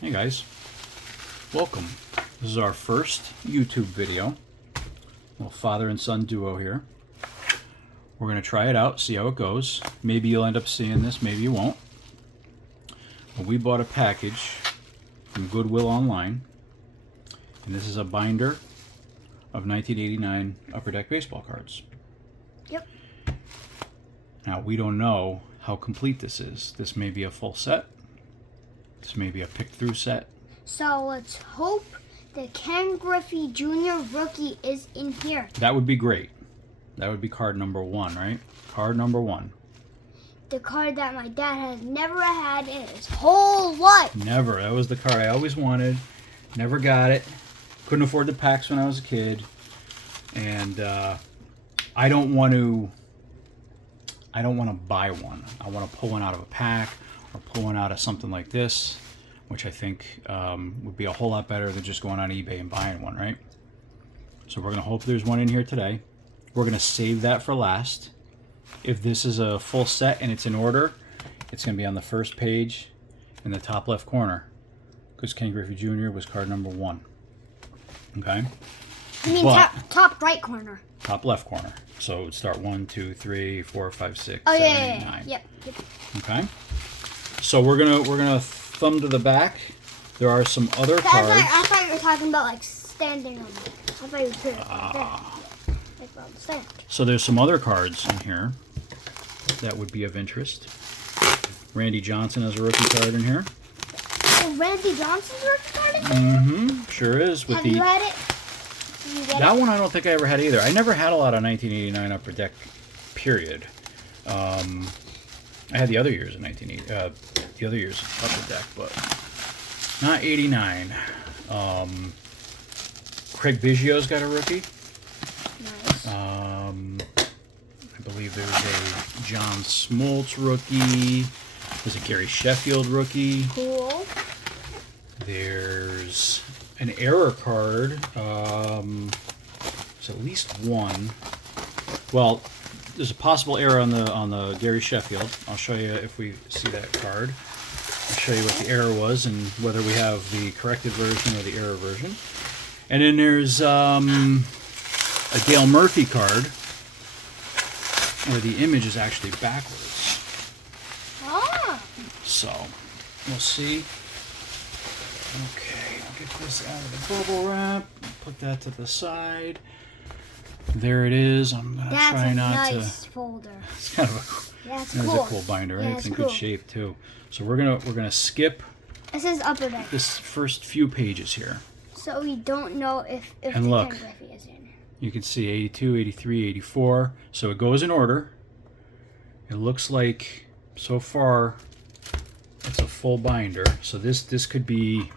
Hey guys, welcome. This is our first YouTube video. Little father and son duo here. We're going to try it out, see how it goes. Maybe you'll end up seeing this, maybe you won't. But we bought a package from Goodwill online, and this is a binder of 1989 Upper Deck baseball cards. Yep. Now, we don't know how complete this is. This may be a full set. This may be a pick-through set. So let's hope the Ken Griffey Jr. rookie is in here. That would be great. That would be card number 1, right? Card number 1. The card that my dad has never had in his whole life. Never. That was the card I always wanted. Never got it. Couldn't afford the packs when I was a kid. And I don't want to buy one. I want to pull one out of a pack or pull one out of something like this, which I think would be a whole lot better than just going on eBay and buying one, right? So we're going to hope there's one in here today. We're going to save that for last. If this is a full set and it's in order, it's going to be on the first page in the top left corner, because Ken Griffey Jr. was card number 1. Okay? I mean, top right corner. Top left corner. So it would start 1, 2, 3, 4, 5, 6, oh, 7, yeah, 8, 9. Yep. Okay? So we're gonna thumb to the back. There are some other cards. I thought you were talking about like standing on it. I thought you were putting it like that. Like on the stand. So there's some other cards in here that would be of interest. Randy Johnson has a rookie card in here. Oh, Randy Johnson's rookie card in here? Mm-hmm. Sure is. With Have you had it? Did you get that it? one I don't think I ever had either. I never had a lot of 1989 Upper Deck, period. I had the other years of the other years of Upper Deck, but not 89. Craig Biggio's got a rookie. Nice. I believe there's a John Smoltz rookie. There's a Gary Sheffield rookie. Cool. There's an error card. There's at least one. Well, there's a possible error on the Gary Sheffield. I'll show you if we see that card. I'll show you what the error was and whether we have the corrected version or the error version. And then there's a Dale Murphy card where the image is actually backwards. Ah. So we'll see. Okay, I'll get this out of the bubble wrap. Put that to the side. There it is. I'm gonna try not to. That's a nice folder. It's kind of That's a cool. cool binder, right? Yeah, it's in cool. good shape too. So we're gonna skip This is Upper Deck. this first few pages here. So we don't know if And the look. Ken Griffey is in. You can see 82, 83, 84. So it goes in order. It looks like so far it's a full binder. So this could be.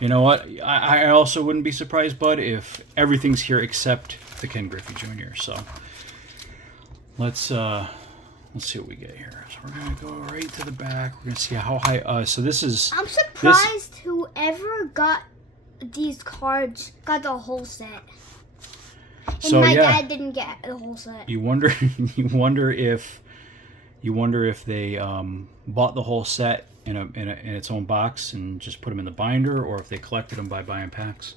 You know what? I also wouldn't be surprised, Bud, if everything's here except the Ken Griffey Jr. So let's see what we get here. So we're gonna go right to the back. We're gonna see how high. So this is. I'm surprised whoever got these cards got the whole set, and So my yeah, dad didn't get the whole set. you wonder if they bought the whole set in its own box and just put them in the binder, or if they collected them by buying packs.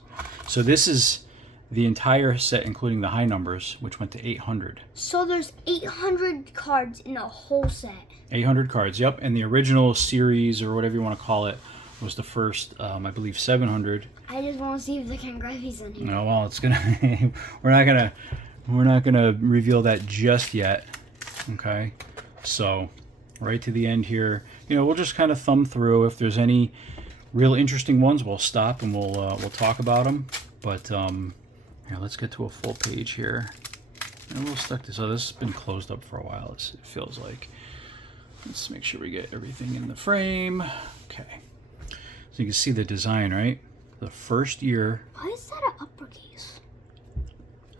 So this is the entire set, including the high numbers, which went to 800. So there's 800 cards in the whole set. 800 cards, yep. And the original series, or whatever you want to call it, was the first, I believe, 700. I just want to see if the Ken Griffey's in here. No, well, it's gonna. we're not gonna reveal that just yet. Okay, so right to the end here. You know, we'll just kind of thumb through. If there's any real interesting ones, we'll stop and we'll talk about them. But yeah, let's get to a full page here. And we'll stuck this. So this has been closed up for a while. It feels like. Let's make sure we get everything in the frame. Okay. So you can see the design, right? The first year. Why is that an uppercase?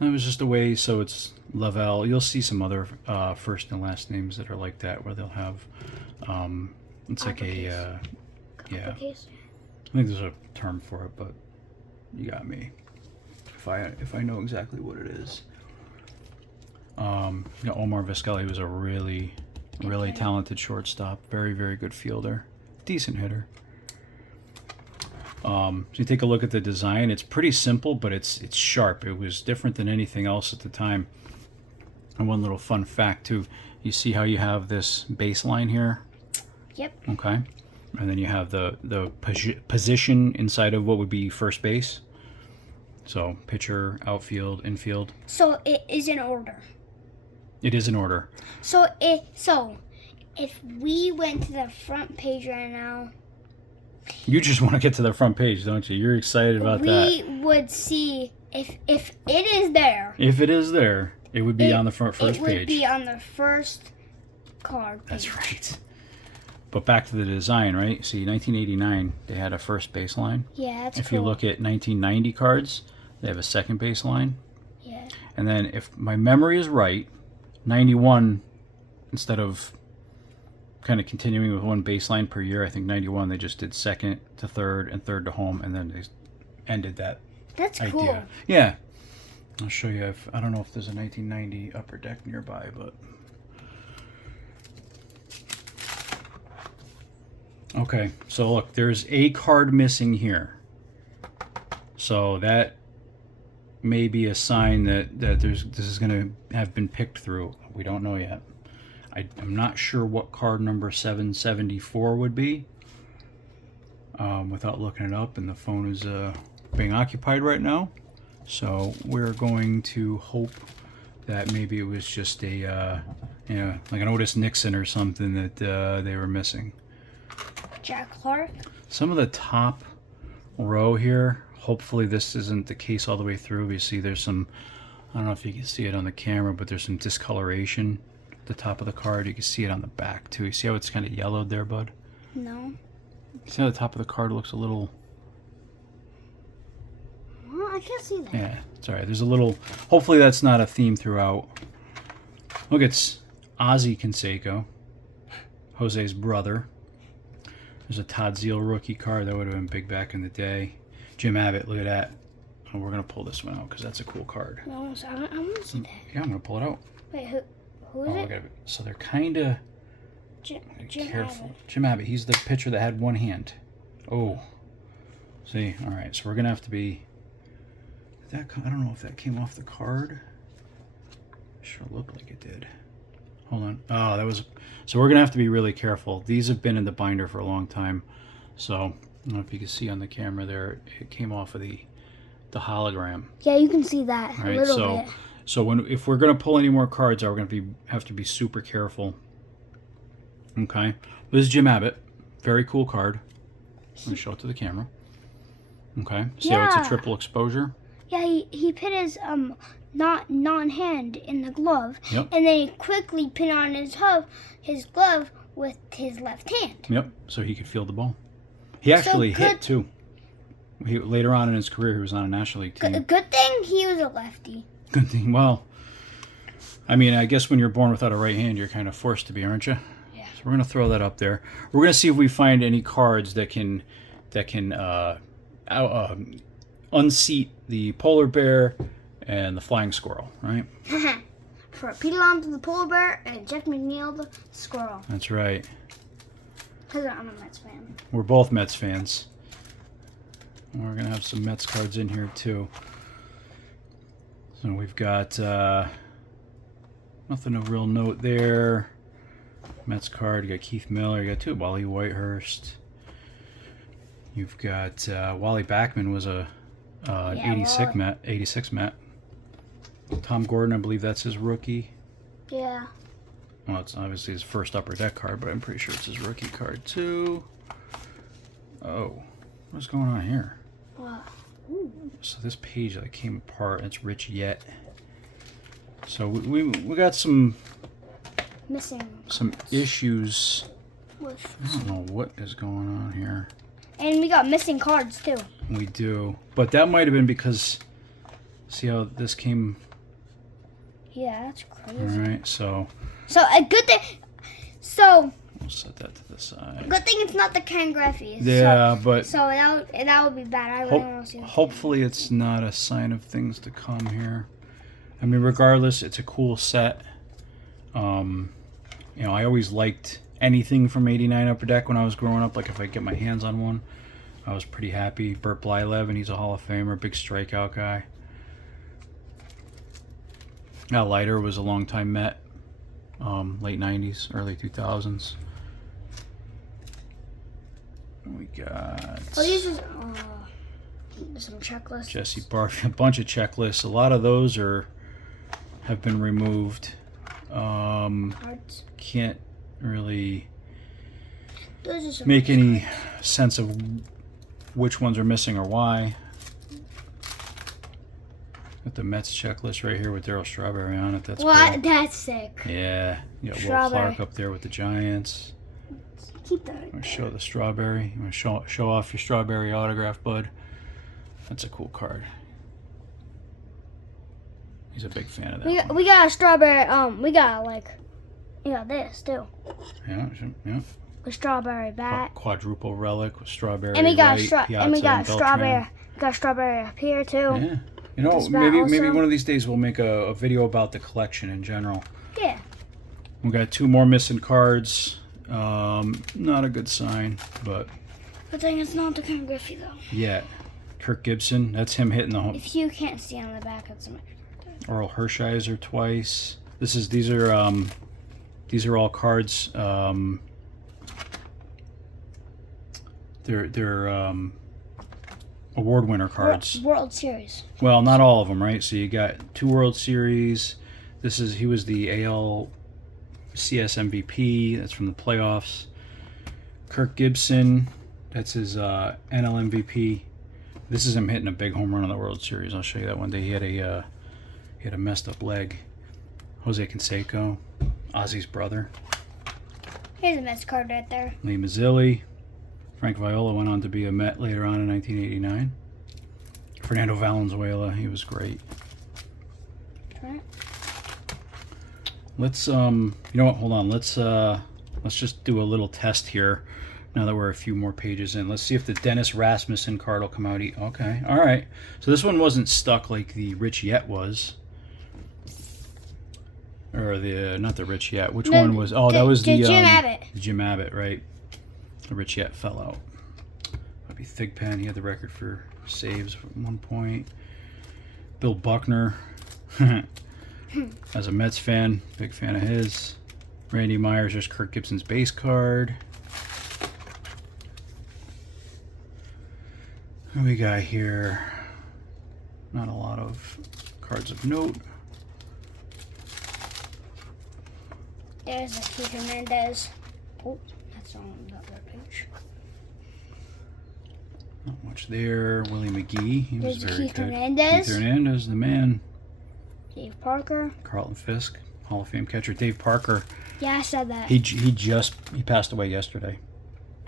It was just a way, so it's Lavelle. You'll see some other first and last names that are like that, where they'll have, it's like a, yeah. Uppercase? I think there's a term for it, but you got me. If I know exactly what it is. You know, Omar Vizquel was a really talented shortstop. Very, very good fielder. Decent hitter. So you take a look at the design. It's pretty simple, but it's sharp. It was different than anything else at the time. And one little fun fact too, you see how you have this baseline here? Yep. Okay. And then you have the position inside of what would be first base. So pitcher, outfield, infield. So it is in order. It is in order. So if we went to the front page right now, You just want to get to the front page, don't you? You're excited about that. we would see if it is there. If it is there, it would be on the first It would page. be on the first card page. That's right. But back to the design, right? See, 1989, they had a first baseline. Yeah, that's If cool. you look at 1990 cards, they have a second baseline. Yeah. And then, if my memory is right, 91, instead of kind of continuing with one baseline per year, I think 91 they just did second to third and third to home, and then they ended that That's idea. cool. Yeah. I'll show you. I don't know if there's a 1990 upper deck nearby, but... Okay, so look, there's a card missing here. So that may be a sign that this is going to have been picked through. We don't know yet. I'm not sure what card number 774 would be without looking it up, and the phone is being occupied right now. So we're going to hope that maybe it was just a, like an Otis Nixon or something that they were missing. Jack Clark. Some of the top row here, hopefully this isn't the case all the way through. You see there's some, I don't know if you can see it on the camera, but there's some discoloration at the top of the card. You can see it on the back too. You see how it's kind of yellowed there, bud? No. See how the top of the card looks a little... Well, I can't see that. Yeah, it's all right. There's a little... Hopefully that's not a theme throughout. Look, it's Ozzie Canseco, Jose's brother. There's a Todd Zeal rookie card. That would have been big back in the day. Jim Abbott, look at that. Oh, we're going to pull this one out because that's a cool card. No, I want to see that. Yeah, I'm going to pull it out. Wait, who is Oh, it? look at it. So they're kind of Jim careful. Abbott. Jim Abbott, he's the pitcher that had one hand. Oh. See, all right. So we're going to have to be... I don't know if that came off the card. Sure looked like it did. Hold on. Oh, that was... So we're going to have to be really careful. These have been in the binder for a long time. So, I don't know if you can see on the camera there, it came off of the hologram. Yeah, you can see that Right, a little bit. So if we're going to pull any more cards, we're going to have to be super careful. Okay. This is Jim Abbott. Very cool card. Let me show it to the camera. Okay. See how it's a triple exposure? Yeah, he put his non-hand in the glove, Yep. and then he quickly put on his glove with his left hand. Yep. So he could feel the ball. He actually hit too. Later on in his career, he was on a National League team. Good thing he was a lefty. Good thing. Well, I mean, I guess when you're born without a right hand, you're kind of forced to be, aren't you? Yeah. So we're gonna throw that up there. We're gonna see if we find any cards that can unseat the polar bear and the flying squirrel. Right. For Pete Alonso the polar bear and Jeff McNeil the squirrel. That's right. Because I'm a Mets fan. We're both Mets fans. We're gonna have some Mets cards in here too. So we've got nothing of real note there. Mets card. You got Keith Miller. You got two Wally Whitehurst. You've got Wally Backman was a 86 Met. Tom Gordon, I believe that's his rookie. Yeah. Well, it's obviously his first upper deck card, but I'm pretty sure it's his rookie card too. Oh, what's going on here? Wow. So this page that came apart, it's Rich Yet. So we got some issues. I don't know what is going on here. And we got missing cards too. We do, but that might have been because see how this came. Yeah, that's crazy. All right, so a good thing. So we'll set that to the side. good thing it's not the Ken Griffey. Yeah, but so that would be bad. I really want to see. Hopefully, it's not a sign of things to come here. I mean, regardless, it's a cool set. I always liked anything from '89 Upper Deck when I was growing up. Like if I get my hands on one, I was pretty happy. Burt Blyleven, he's a Hall of Famer, big strikeout guy. Al Leiter was a longtime Met, late 90s, early 2000s. We got Oh, these are some checklists. Jesse Barfield, a bunch of checklists. A lot of those have been removed. Cards. Can't really Those are some make any sense of which ones are missing or why. Got the Mets checklist right here with Darryl Strawberry on it. That's what? cool. That's sick. Yeah, you got Will Strawberry. Clark up there with the Giants. Keep that. I'm gonna show the Strawberry. I'm gonna show off your Strawberry autograph, bud. That's a cool card. He's a big fan of that. We got a strawberry. We got this too. Yeah. A strawberry bat. Quadruple relic with Strawberry. And we got right, strawberry. Got strawberry up here too. Yeah. You know, This bat maybe also. one of these days we'll make a video about the collection in general. Yeah. We got 2 more missing cards. Not a good sign, but But then it's not the kind of Griffey though. yeah. Kirk Gibson, that's him hitting the home. If you can't see on the back, it's Oral Hershiser twice. These are all cards. They're award winner cards. World Series. Well, not all of them, right? So you got 2 World Series. He was the ALCS MVP. That's from the playoffs. Kirk Gibson, that's his NL MVP. This is him hitting a big home run in the World Series. I'll show you that one day. He had a messed up leg. Jose Canseco, Ozzy's brother. Here's a Mets card right there. Lee Mazzilli. Frank Viola went on to be a Met later on in 1989. Fernando Valenzuela, he was great. Right. Let's you know what? Hold on. Let's just do a little test here. Now that we're a few more pages in, let's see if the Dennis Rasmussen card will come out. Okay, all right. So this one wasn't stuck like the Rich Yet was, or not the Rich Yet. Which one was? Oh, that was the Jim Abbott. Jim Abbott, right? The Rich Yet fell out. That'd be Thigpen. He had the record for saves at one point. Bill Buckner, as a Mets fan, big fan of his. Randy Myers, there's Kirk Gibson's base card. What do we got here? Not a lot of cards of note. There's a Keith Hernandez. Oh, that's on the other page. Not much there. Willie McGee, he was There's very Keith good. Hernandez. Keith Hernandez, the man. Dave Parker. Carlton Fisk, Hall of Fame catcher. Dave Parker, Yeah, I said that. he passed away yesterday.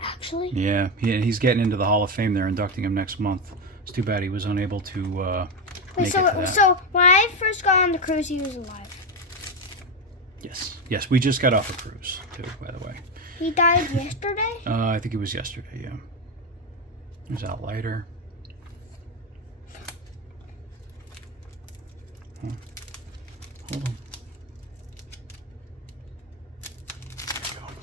Actually? Yeah, he's getting into the Hall of Fame. They're inducting him next month. It's too bad he was unable to make it to that. So when I first got on the cruise, he was alive. Yes, we just got off a cruise too, by the way. He died yesterday? I think it was yesterday, yeah. There's Al Leiter. Hold on.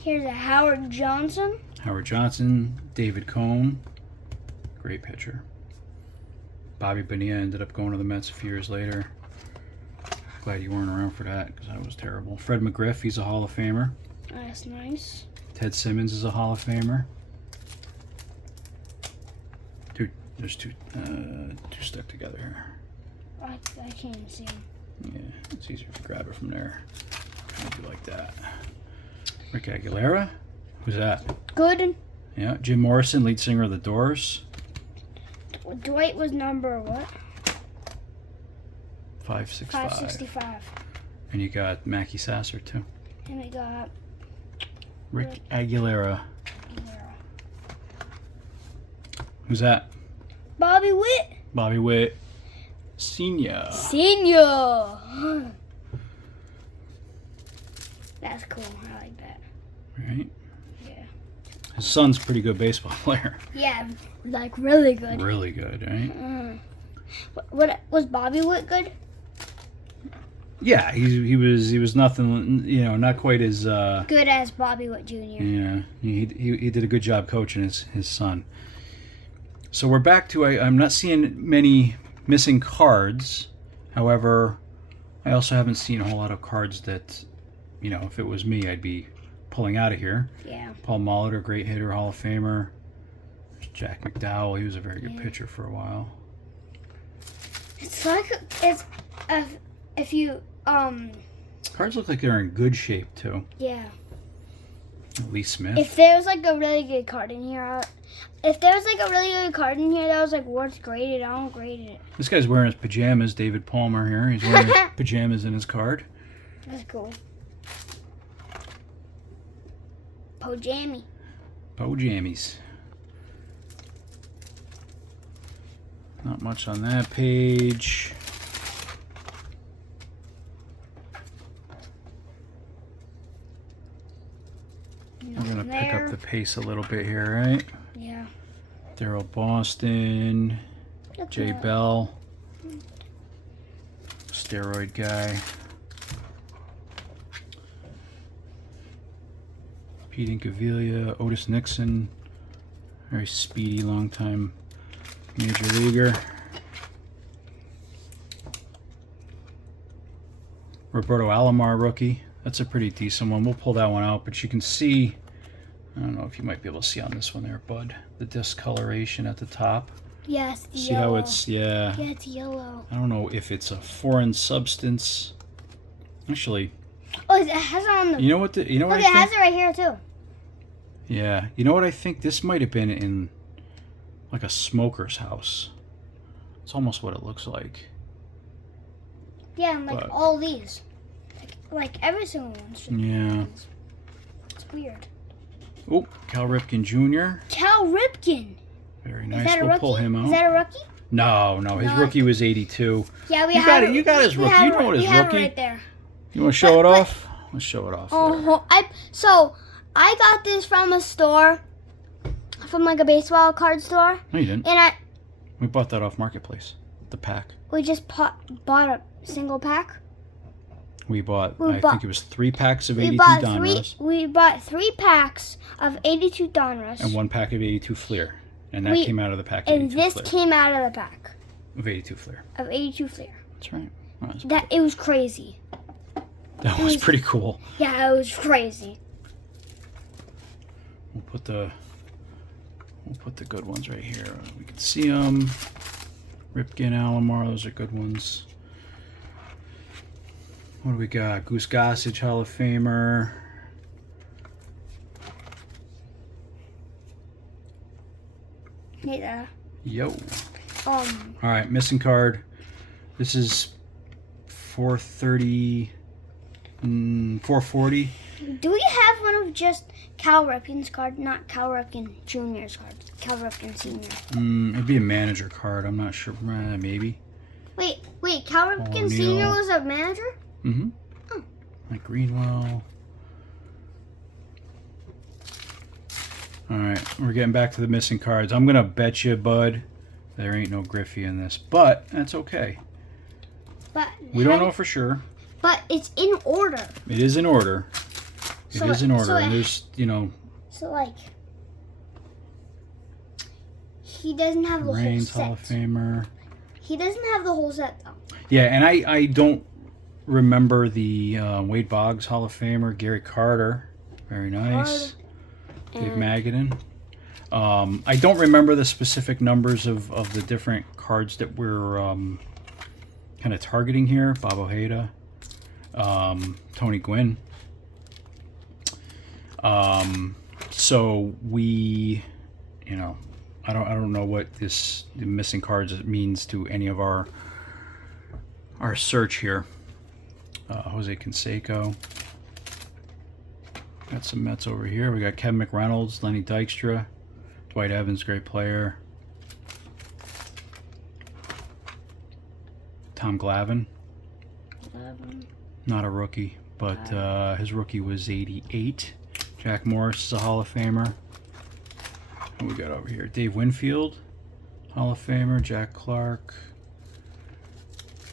Here's a Howard Johnson. Howard Johnson, David Cone, great pitcher. Bobby Bonilla ended up going to the Mets a few years later. Glad you weren't around for that because that was terrible. Fred McGriff, he's a Hall of Famer. That's nice. Ted Simmons is a Hall of Famer. There's two stuck together here. I can't even see him. Yeah, it's easier to grab it from there. Maybe like that. Rick Aguilera, who's that? Good. Yeah, Jim Morrison, lead singer of the Doors. Dwight was number what? 565. 565. And you got Mackie Sasser too. And we got Rick Aguilera. Aguilera. Who's that? Bobby Witt. Bobby Witt Senior. Senior. That's cool. I like that. Right? Yeah. His son's a pretty good baseball player. Yeah, like really good. Really good, right? What was Bobby Witt good? Yeah, he was nothing, not quite as Good as Bobby Witt Jr. yeah. He did a good job coaching his son. So we're back to, I'm not seeing many missing cards. However, I also haven't seen a whole lot of cards that, you know, if it was me, I'd be pulling out of here. Yeah. Paul Molitor, great hitter, Hall of Famer. There's Jack McDowell, he was a very good pitcher for a while. It's like if you Cards look like they're in good shape too. Yeah. Lee Smith. If there was like a really good card in here, that was like worth graded, I don't grade it. This guy's wearing his pajamas, David Palmer here. He's wearing his pajamas in his card. That's cool. Pojammy. Jammies. Not much on that page. We're going to pick up the pace a little bit here, right? Yeah. Daryl Boston. Jay Bell. Steroid guy. Pete Incaviglia. Otis Nixon. Very speedy, long-time major leaguer. Roberto Alomar, rookie. That's a pretty decent one. We'll pull that one out, but you can see, I don't know if you might be able to see on this one there, bud, the discoloration at the top. Yes, the See yellow. how it's, yeah. Yeah, it's yellow. I don't know if it's a foreign substance. Actually, Oh, it has it on the... you know what the, you know what Look, I it think? has it right here, too. Yeah, you know what I think? This might have been in like a smoker's house. It's almost what it looks like. Yeah, and like But- all these. Like every single one. should be Yeah. these. It's weird. Oh, Cal Ripken Jr. Cal Ripken. Very Is nice. that a We'll rookie? pull him out. Is that a rookie? No, his No. rookie was 82. Yeah, we You have got it. it. You got his we rookie. have You it- know what his we have rookie. it right there. You want to show it But- off? Let's show it off. there. Oh, I got this from a store, from like a baseball card store, No, you didn't. and We bought that off Marketplace. The pack. we just bought a single pack. We bought. We I bought- think it was 3 packs of We 82 bought Donruss We bought 3 packs of 82 Donruss, and 1 pack of 82 Fleer, and that We- came out of the pack. Of and 82 this Fleer. came out of the pack Of 82 Fleer. of 82 Flair. That's right. Oh, that's- That it was crazy. that was pretty cool. Yeah, it was crazy. We'll put the good ones right here. We can see them. Ripken, Alomar, those are good ones. What do we got? Goose Gossage, Hall of Famer. Yeah. Yo. Um. All right, missing card. This is 430, 440. Do we have one of just Cal Ripken's card, not Cal Ripken Jr.'s card? Cal Ripken Sr. It'd be a manager card. I'm not sure. Maybe. Wait, Cal Ripken O'Neal. Sr. was a manager? Mm-hmm. Oh. Like Greenwell. All right, we're getting back to the missing cards. I'm gonna bet you, bud, there ain't no Griffey in this, but that's okay. But We don't know for sure. But it's in order. It is in order. It is in order, so and there's, you know, So like, he doesn't have the Reigns, whole Hall of set. Famer. He doesn't have the whole set though. Yeah, and I don't remember the Wade Boggs Hall of Famer, Gary Carter. Very nice. Dave Magadan. I don't remember the specific numbers of the different cards that we're kind of targeting here. Bob Ojeda, Tony Gwynn. So we, you know, I don't know what the missing cards means to any of our search here. Jose Canseco. Got some Mets over here. We got Kevin McReynolds, Lenny Dykstra, Dwight Evans, great player. Tom Glavine, not a rookie, but his rookie was 88. Jack Morris is a Hall of Famer. What we got over here? Dave Winfield, Hall of Famer. Jack Clark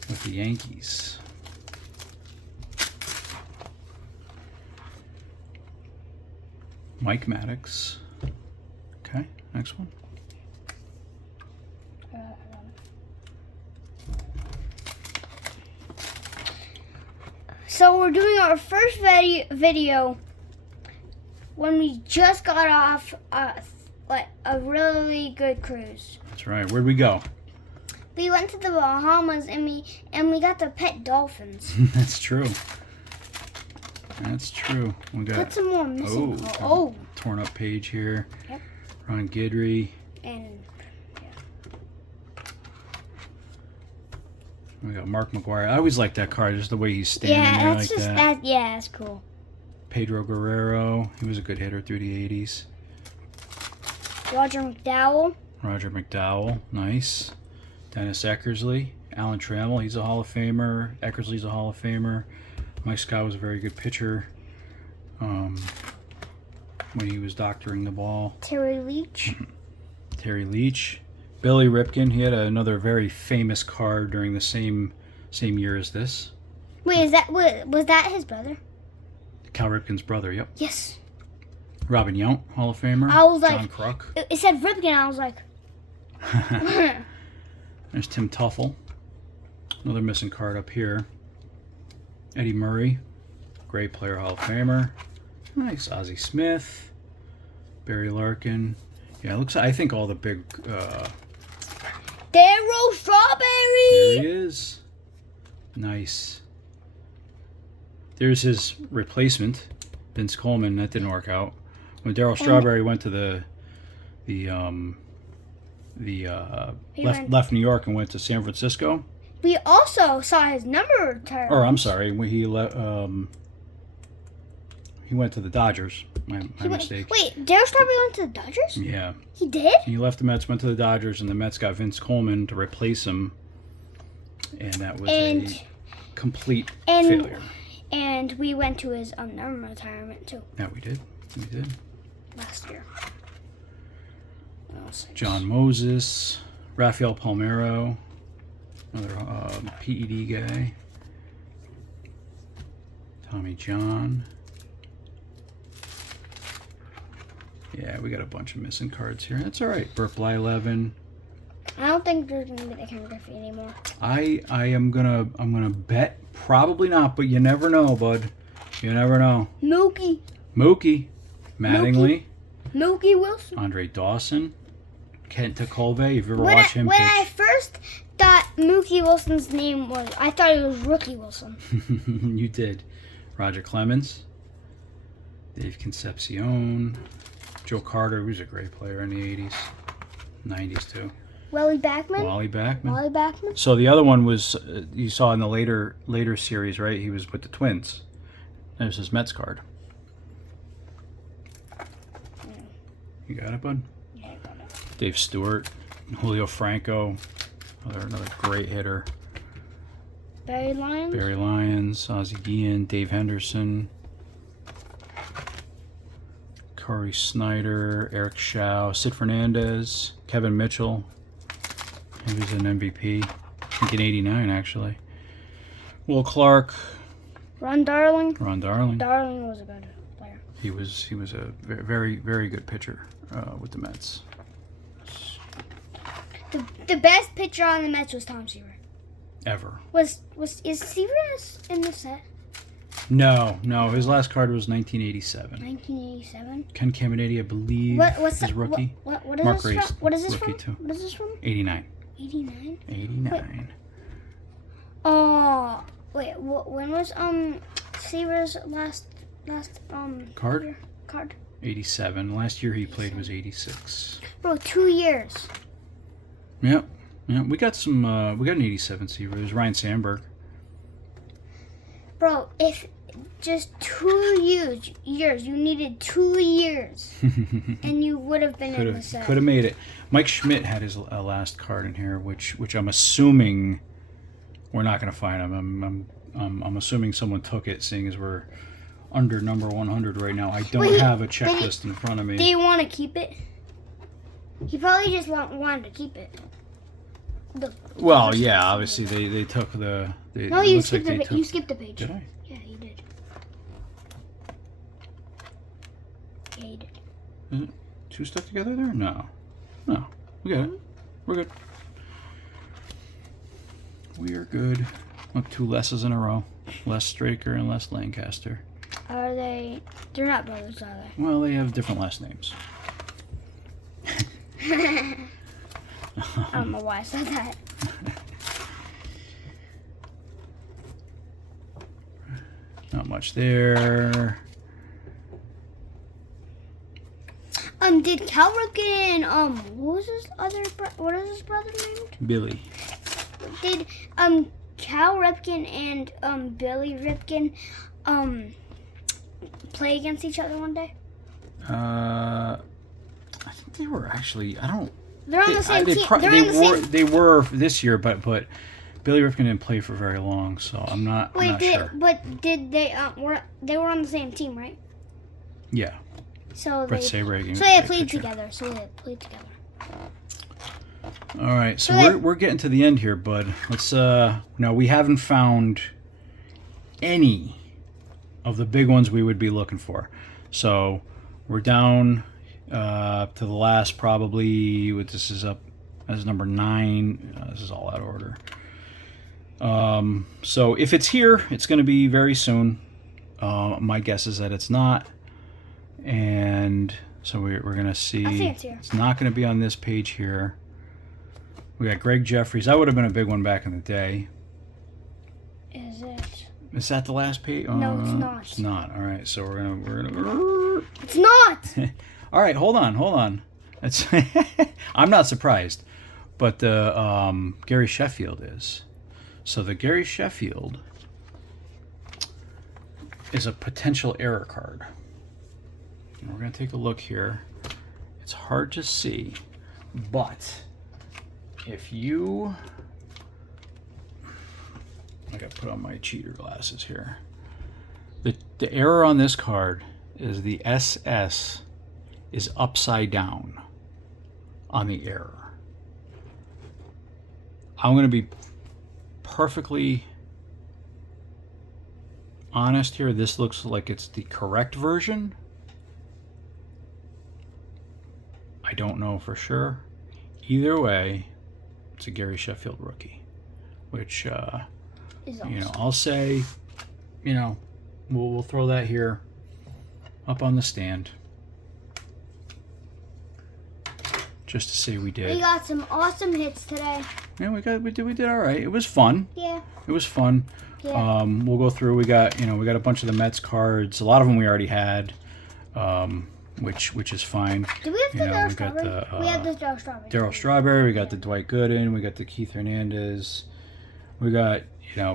with the Yankees. Mike Maddox. Okay, next one. So we're doing our first video when we just got off a really good cruise. That's right. Where'd we go? We went to the Bahamas and we got to pet dolphins. That's true. That's true. We got Put some more missing. Oh. Torn up page here. Yep. Ron Guidry. And We got Mark McGuire. I always like that card, just the way he's standing there that's like just that. Yeah, that's cool. Pedro Guerrero. He was a good hitter through the 80s. Roger McDowell. Roger McDowell. Nice. Dennis Eckersley. Alan Trammell. He's a Hall of Famer. Eckersley's a Hall of Famer. Mike Scott was a very good pitcher when he was doctoring the ball. Terry Leach. Terry Leach. Billy Ripken. He had another very famous card during the same year as this. Wait, was that his brother? Cal Ripken's brother, yep. Yes. Robin Yount, Hall of Famer. I was John like, Kruk. It said Ripken. I was like, There's Tim Tuffle. Another missing card up here. Eddie Murray, great player, Hall of Famer. Nice. Ozzie Smith. Barry Larkin. Yeah, it looks. I think all the big. Darryl Strawberry. There he is. Nice. There's his replacement, Vince Coleman. That didn't work out. When Darryl Strawberry went to left New York and went to San Francisco. We also saw his number retire. Or I'm sorry, when he went to the Dodgers. My mistake. Wait, Darryl Strawberry went to the Dodgers? Yeah. He did? He left the Mets, went to the Dodgers, and the Mets got Vince Coleman to replace him. And that was a complete failure. And we went to his retirement too. Yeah, we did. We did. Last year. John Moses, Rafael Palmeiro, another PED guy. Tommy John. Yeah, we got a bunch of missing cards here. That's all right. Burt Blyleven. I don't think there's gonna be that kind of Griffey anymore. I'm gonna bet probably not, but you never know, bud. You never know. Mookie Mattingly. Mookie Wilson. Andre Dawson. Kent Tekulve. If you ever watched him when pitch. I first thought Mookie Wilson's name was, I thought it was Rookie Wilson. You did. Roger Clemens. Dave Concepcion. Joe Carter, who was a great player in the 80s. 90s too. Wally Backman. Wally Backman. So the other one was, you saw in the later series, right? He was with the Twins. There's his Mets card. You got it, bud? Yeah, I got it. Dave Stewart, Julio Franco, another great hitter. Barry Lyons, Ozzie Guillen, Dave Henderson, Corey Snyder, Eric Shaw, Sid Fernandez, Kevin Mitchell. He was an MVP. I think in '89, actually. Will Clark. Ron Darling. Darling was a good player. He was a very, very good pitcher with the Mets. The best pitcher on the Mets was Tom Seaver. Ever. Is Seaver in the set? No. His last card was 1987. 1987. Ken Caminiti, I believe, What's his rookie. What is Mark this Grace, from? What is this rookie from? too. What is this from? 89. 89. 89. Oh, wait. When was Seaver's last Card? year? Card. 87. Last year he played was 86. Bro, 2 years. Yep. We got some. We got an 87 Seaver. There's Ryan Sandberg. Bro, if just 2 years, you needed 2 years, and you would have been in the set. Could have made it. Mike Schmidt had his last card in here, which I'm assuming we're not going to find him. I'm assuming someone took it, seeing as we're under number 100 right now. I don't have a checklist in front of me. Do you want to keep it? He probably just wanted to keep it. Well, yeah, obviously they took the. No, you skipped you skipped the page. Did I? Yeah, you did. Yeah, you did. Is it two stuck together there? No. We got it. We're good. We are good. Look, 2 lesses in a row. Les Straker and Les Lancaster. Are they? They're not brothers, are they? Well, they have different last names. I don't know why I said that. Not much there. Did Cal Ripken, what was his other, what is his brother named? Billy. Did, Cal Ripken and, Billy Ripken, play against each other one day? I think they were actually, I don't. They're on the same team. They were this year, but Billy Ripken didn't play for very long, so I'm not sure. But did they, they were on the same team, right? Yeah. So Brett they played together. All right, so we're getting to the end here, bud. Let's now we haven't found any of the big ones we would be looking for. So we're down to the last probably. This is up as number 9. This is all out of order. So if it's here, it's going to be very soon. My guess is that it's not. And so we're going to see. I think it's here. It's not going to be on this page here. We got Greg Jeffries. That would have been a big one back in the day. Is it? Is that the last page? No, it's not. It's not. All right, so we're gonna. It's not. All right, hold on. It's I'm not surprised, but the Gary Sheffield is. So the Gary Sheffield is a potential error card. And we're gonna take a look here. It's hard to see, but if you, I gotta put on my cheater glasses here. The error on this card is the SS is upside down on the error. I'm gonna be perfectly honest here. This looks like it's the correct version. I don't know for sure. Either way, it's a Gary Sheffield rookie, which Is awesome. you know, I'll say, you know, we'll throw that here up on the stand just to say we did. We got some awesome hits today. Yeah, we did all right. It was fun. Yeah. It was fun. Yeah. We'll go through. We got a bunch of the Mets cards. A lot of them we already had, which is fine. Do we have the Darryl we got Strawberry? the We have the Darryl Strawberry. Darryl Strawberry. We got the Dwight Gooden. We got the Keith Hernandez. We got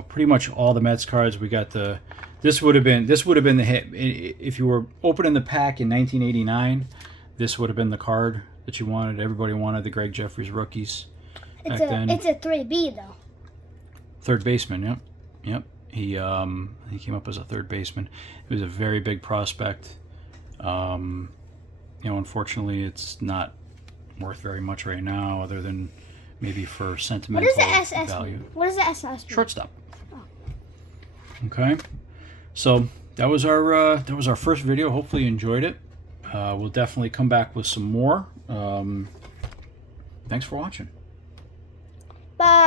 pretty much all the Mets cards. We got the. This would have been the hit if you were opening the pack in 1989. This would have been the card that you wanted. Everybody wanted the Greg Jeffries rookies back then. It's a 3B though. Third baseman. Yep. He came up as a third baseman. He was a very big prospect. Unfortunately, it's not worth very much right now, other than maybe for sentimental value. What does the SS mean? Shortstop. Oh. Okay. So that was our first video. Hopefully you enjoyed it. We'll definitely come back with some more. Thanks for watching. Bye.